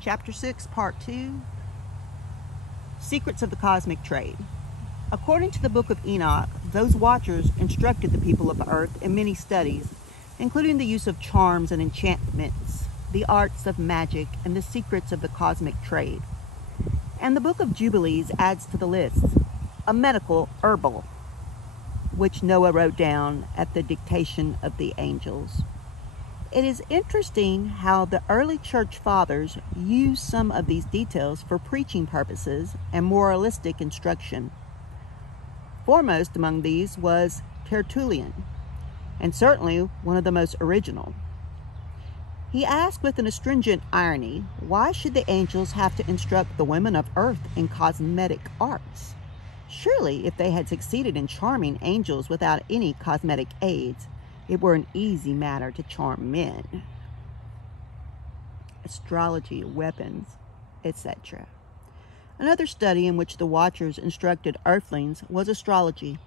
Chapter 6, Part 2, Secrets of the Cosmic Trade. According to the Book of Enoch, those watchers instructed the people of earth in many studies, including the use of charms and enchantments, the arts of magic, and the secrets of the cosmic trade. And the Book of Jubilees adds to the list a medical herbal, which Noah wrote down at the dictation of the angels. It is interesting how the early church fathers used some of these details for preaching purposes and moralistic instruction. Foremost among these was Tertullian, and certainly one of the most original. He asked with an astringent irony, why should the angels have to instruct the women of earth in cosmetic arts? Surely, if they had succeeded in charming angels without any cosmetic aids, it were an easy matter to charm men. Astrology, weapons, etc. Another study in which the watchers instructed earthlings was astrology,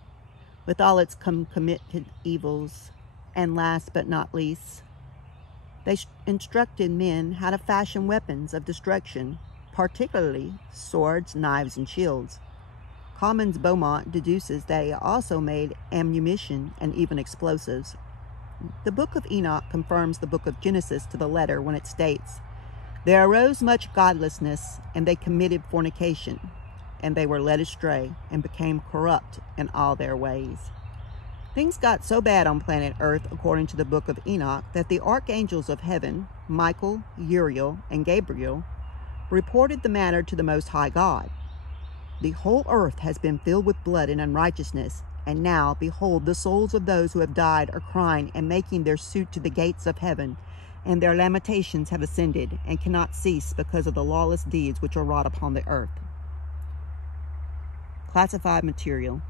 with all its concomitant evils, and last but not least, they instructed men how to fashion weapons of destruction, particularly swords, knives, and shields. Commons Beaumont deduces they also made ammunition and even explosives. The Book of Enoch confirms the Book of Genesis to the letter when it states, "There arose much godlessness, and they committed fornication, and they were led astray, and became corrupt in all their ways." Things got so bad on planet Earth, according to the Book of Enoch, that the archangels of heaven, Michael, Uriel, and Gabriel, reported the matter to the Most High God. "The whole earth has been filled with blood and unrighteousness, and now, behold, the souls of those who have died are crying and making their suit to the gates of heaven, and their lamentations have ascended, and cannot cease because of the lawless deeds which are wrought upon the earth." Classified material.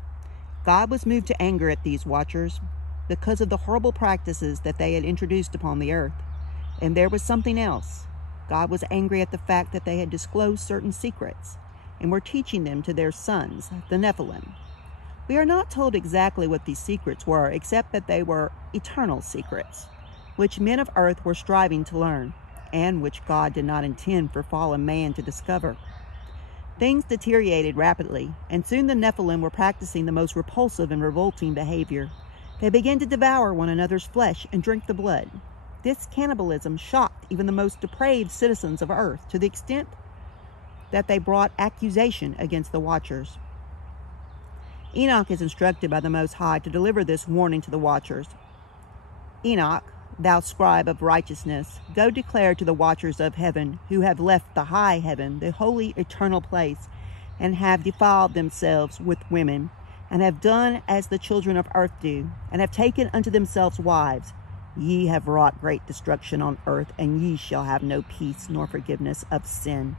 God was moved to anger at these watchers because of the horrible practices that they had introduced upon the earth. And there was something else. God was angry at the fact that they had disclosed certain secrets and were teaching them to their sons, the Nephilim. We are not told exactly what these secrets were, except that they were eternal secrets, which men of earth were striving to learn, and which God did not intend for fallen man to discover. Things deteriorated rapidly, and soon the Nephilim were practicing the most repulsive and revolting behavior. They began to devour one another's flesh and drink the blood. This cannibalism shocked even the most depraved citizens of earth to the extent that they brought accusation against the watchers. Enoch is instructed by the Most High to deliver this warning to the watchers. "Enoch, thou scribe of righteousness, go declare to the watchers of heaven, who have left the high heaven, the holy eternal place, and have defiled themselves with women, and have done as the children of earth do, and have taken unto themselves wives. Ye have wrought great destruction on earth, and ye shall have no peace nor forgiveness of sin."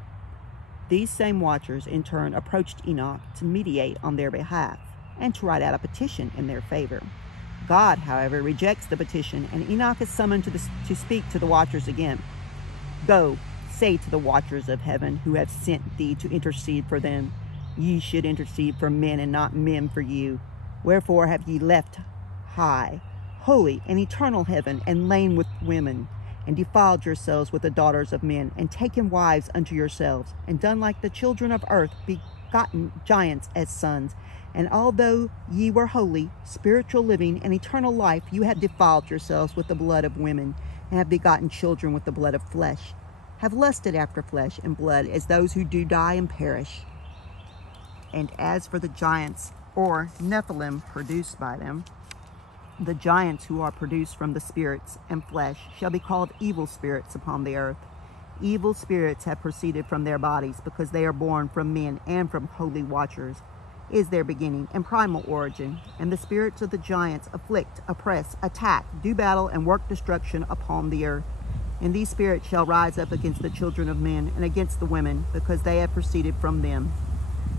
These same watchers in turn approached Enoch to mediate on their behalf and to write out a petition in their favor. God, however, rejects the petition, and Enoch is summoned to speak to the watchers again. "Go, say to the watchers of heaven, who have sent thee to intercede for them, ye should intercede for men and not men for you. Wherefore have ye left high, holy, and eternal heaven, and lain with women, and defiled yourselves with the daughters of men, and taken wives unto yourselves, and done like the children of earth, begotten giants as sons. And although ye were holy, spiritual living, and eternal life, you have defiled yourselves with the blood of women, and have begotten children with the blood of flesh, have lusted after flesh and blood, as those who do die and perish. And as for the giants, or Nephilim, produced by them, the giants who are produced from the spirits and flesh shall be called evil spirits upon the earth. Evil spirits have proceeded from their bodies, because they are born from men and from holy watchers, is their beginning and primal origin. And the spirits of the giants afflict, oppress, attack, do battle, and work destruction upon the earth. And these spirits shall rise up against the children of men and against the women, because they have proceeded from them.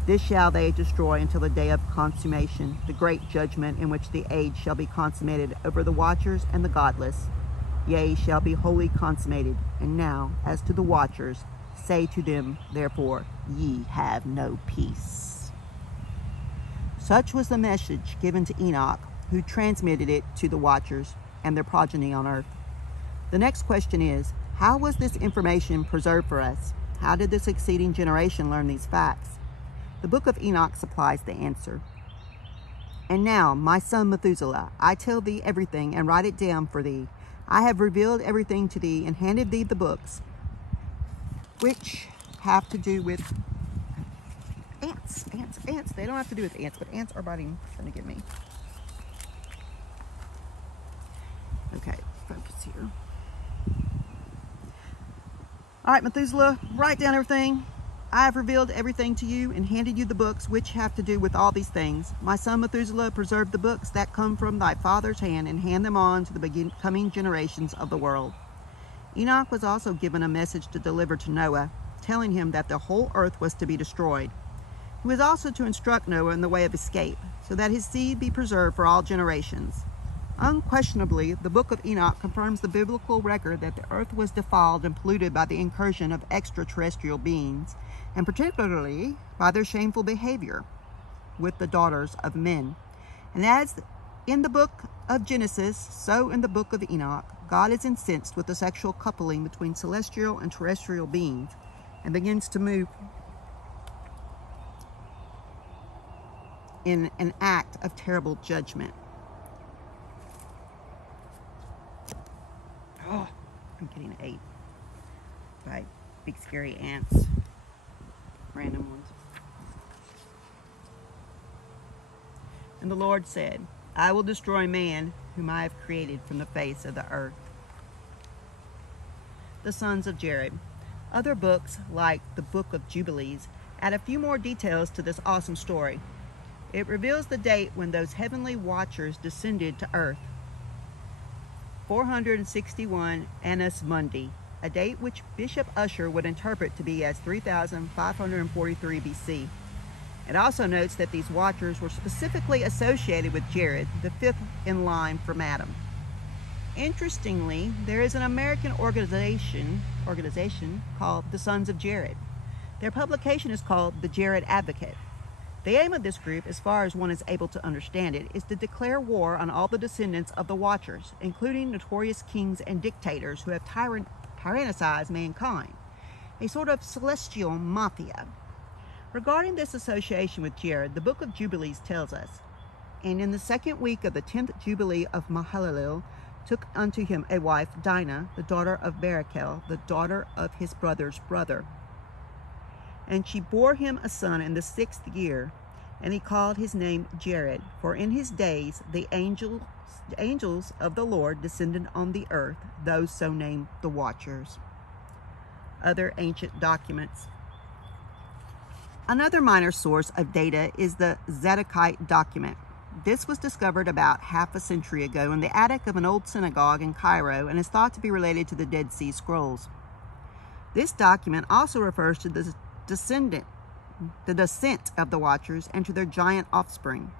This shall they destroy until the day of consummation, the great judgment in which the age shall be consummated over the watchers and the godless. Yea, shall be wholly consummated. And now, as to the watchers, say to them, therefore, ye have no peace." Such was the message given to Enoch, who transmitted it to the watchers and their progeny on earth. The next question is, How was this information preserved for us? How did the succeeding generation learn these facts? The book of Enoch supplies the answer. And now, my son Methuselah, I tell thee everything and write it down for thee. I have revealed everything to thee and handed thee the books, which have to do with ants. They don't have to do with ants, but ants are biting, trying to get me. Okay, focus here. All right, Methuselah, write down everything. I have revealed everything to you and handed you the books which have to do with all these things. My son Methuselah, preserve the books that come from thy father's hand and hand them on to the coming generations of the world. Enoch was also given a message to deliver to Noah, telling him that the whole earth was to be destroyed. He was also to instruct Noah in the way of escape, so that his seed be preserved for all generations. Unquestionably, the book of Enoch confirms the biblical record that the earth was defiled and polluted by the incursion of extraterrestrial beings, and particularly by their shameful behavior with the daughters of men. And as in the book of Genesis, so in the book of Enoch, God is incensed with the sexual coupling between celestial and terrestrial beings and begins to move in an act of terrible judgment. Oh, I'm getting 8 by big scary ants, random ones. And the Lord said, I will destroy man whom I have created from the face of the earth. The sons of Jared. Other books, like the book of Jubilees, add a few more details to this awesome story. It reveals the date when those heavenly watchers descended to earth. 461 Annus Mundi, a date which Bishop Ussher would interpret to be as 3543 BC. It also notes that these watchers were specifically associated with Jared, the 5th in line from Adam. Interestingly, there is an American organization called the Sons of Jared. Their publication is called the Jared Advocate. The aim of this group, as far as one is able to understand it, is to declare war on all the descendants of the Watchers, including notorious kings and dictators who have tyrannicized mankind, a sort of celestial mafia. Regarding this association with Jared, the book of Jubilees tells us, and in the 2nd week of the 10th Jubilee of Mahalalel, took unto him a wife, Dinah, the daughter of Barachel, the daughter of his brother's brother. And she bore him a son in the 6th year, and he called his name Jared, for in his days the angels of the Lord descended on the earth, those so named the Watchers. Other ancient documents. Another minor source of data is the Zadokite document. This was discovered about half a century ago in the attic of an old synagogue in Cairo and is thought to be related to the Dead Sea Scrolls. This document also refers to the descent of the Watchers and to their giant offspring.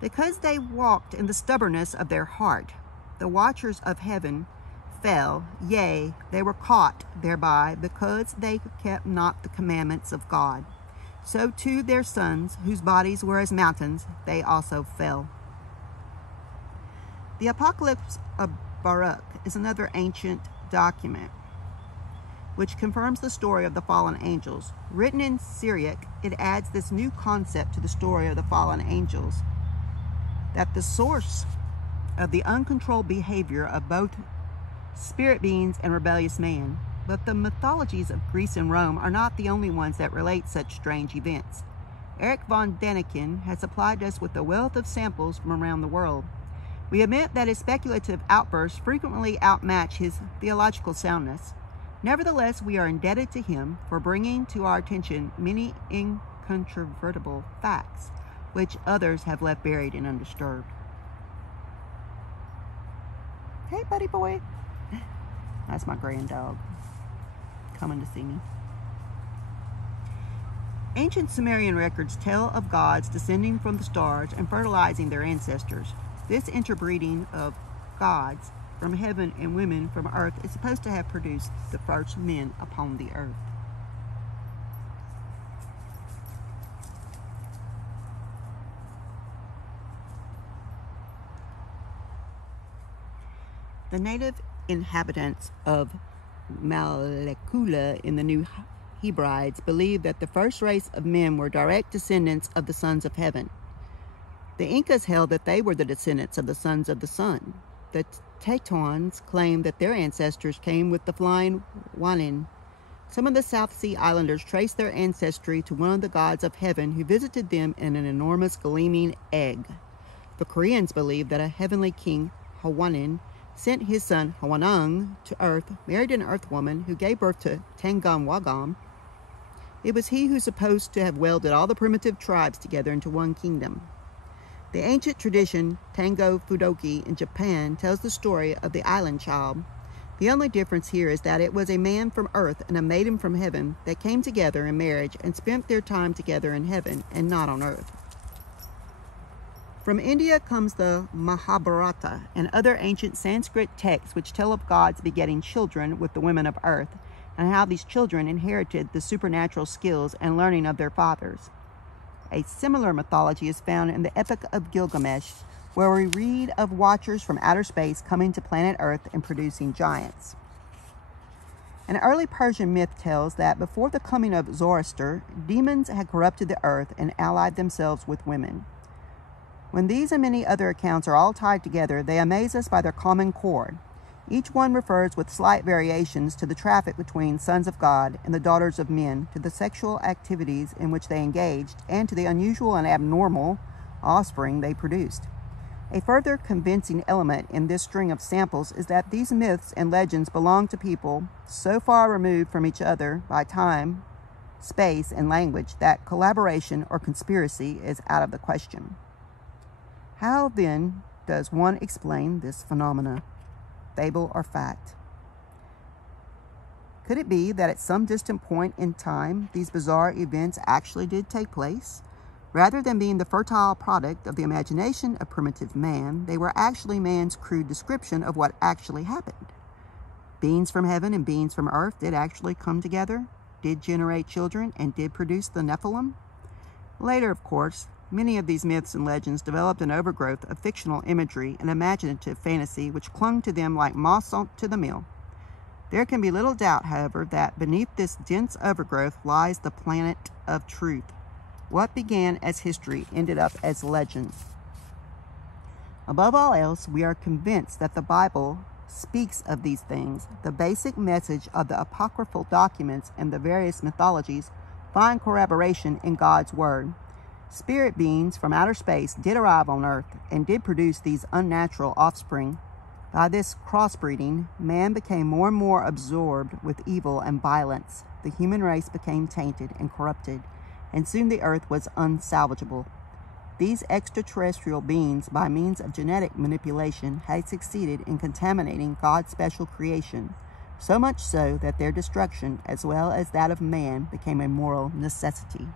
Because they walked in the stubbornness of their heart, the Watchers of heaven fell, yea, they were caught thereby, because they kept not the commandments of God. So too their sons, whose bodies were as mountains, they also fell. The Apocalypse of Baruch is another ancient document which confirms the story of the fallen angels. Written in Syriac, it adds this new concept to the story of the fallen angels, that the source of the uncontrolled behavior of both spirit beings and rebellious man. But the mythologies of Greece and Rome are not the only ones that relate such strange events. Eric von Daniken has supplied us with a wealth of samples from around the world. We admit that his speculative outbursts frequently outmatch his theological soundness. Nevertheless, we are indebted to him for bringing to our attention many incontrovertible facts, which others have left buried and undisturbed. Hey, buddy boy. That's my grand dog coming to see me. Ancient Sumerian records tell of gods descending from the stars and fertilizing their ancestors. This interbreeding of gods from heaven and women from earth is supposed to have produced the first men upon the earth. The native inhabitants of molecula in the New Hebrides believed that the first race of men were direct descendants of the sons of heaven. The Incas held that they were the descendants of the sons of the sun. The Tetons claimed that their ancestors came with the flying Wanin. Some of the South Sea Islanders traced their ancestry to one of the gods of heaven who visited them in an enormous gleaming egg. The Koreans believed that a heavenly king, Hawanin, sent his son Hawanang to earth, married an earth woman who gave birth to Tangamwagam. It was he who was supposed to have welded all the primitive tribes together into one kingdom. The ancient tradition Tango Fudoki in Japan tells the story of the island child. The only difference here is that it was a man from earth and a maiden from heaven that came together in marriage and spent their time together in heaven and not on earth. From India comes the Mahabharata and other ancient Sanskrit texts which tell of gods begetting children with the women of earth and how these children inherited the supernatural skills and learning of their fathers. A similar mythology is found in the Epic of Gilgamesh, where we read of watchers from outer space coming to planet Earth and producing giants. An early Persian myth tells that before the coming of Zoroaster, demons had corrupted the earth and allied themselves with women. When these and many other accounts are all tied together, they amaze us by their common core. Each one refers with slight variations to the traffic between sons of God and the daughters of men, to the sexual activities in which they engaged, and to the unusual and abnormal offspring they produced. A further convincing element in this string of samples is that these myths and legends belong to people so far removed from each other by time, space, and language that collaboration or conspiracy is out of the question. How, then, does one explain this phenomena? Fable or fact? Could it be that at some distant point in time, these bizarre events actually did take place? Rather than being the fertile product of the imagination of primitive man, they were actually man's crude description of what actually happened. Beings from heaven and beings from earth did actually come together, did generate children, and did produce the Nephilim. Later, of course, many of these myths and legends developed an overgrowth of fictional imagery and imaginative fantasy which clung to them like moss to the mill. There can be little doubt, however, that beneath this dense overgrowth lies the planet of truth. What began as history ended up as legend. Above all else, we are convinced that the Bible speaks of these things. The basic message of the apocryphal documents and the various mythologies find corroboration in God's Word. Spirit beings from outer space did arrive on Earth and did produce these unnatural offspring. By this crossbreeding, man became more and more absorbed with evil and violence. The human race became tainted and corrupted, and soon the earth was unsalvageable. These extraterrestrial beings, by means of genetic manipulation, had succeeded in contaminating God's special creation, so much so that their destruction, as well as that of man, became a moral necessity.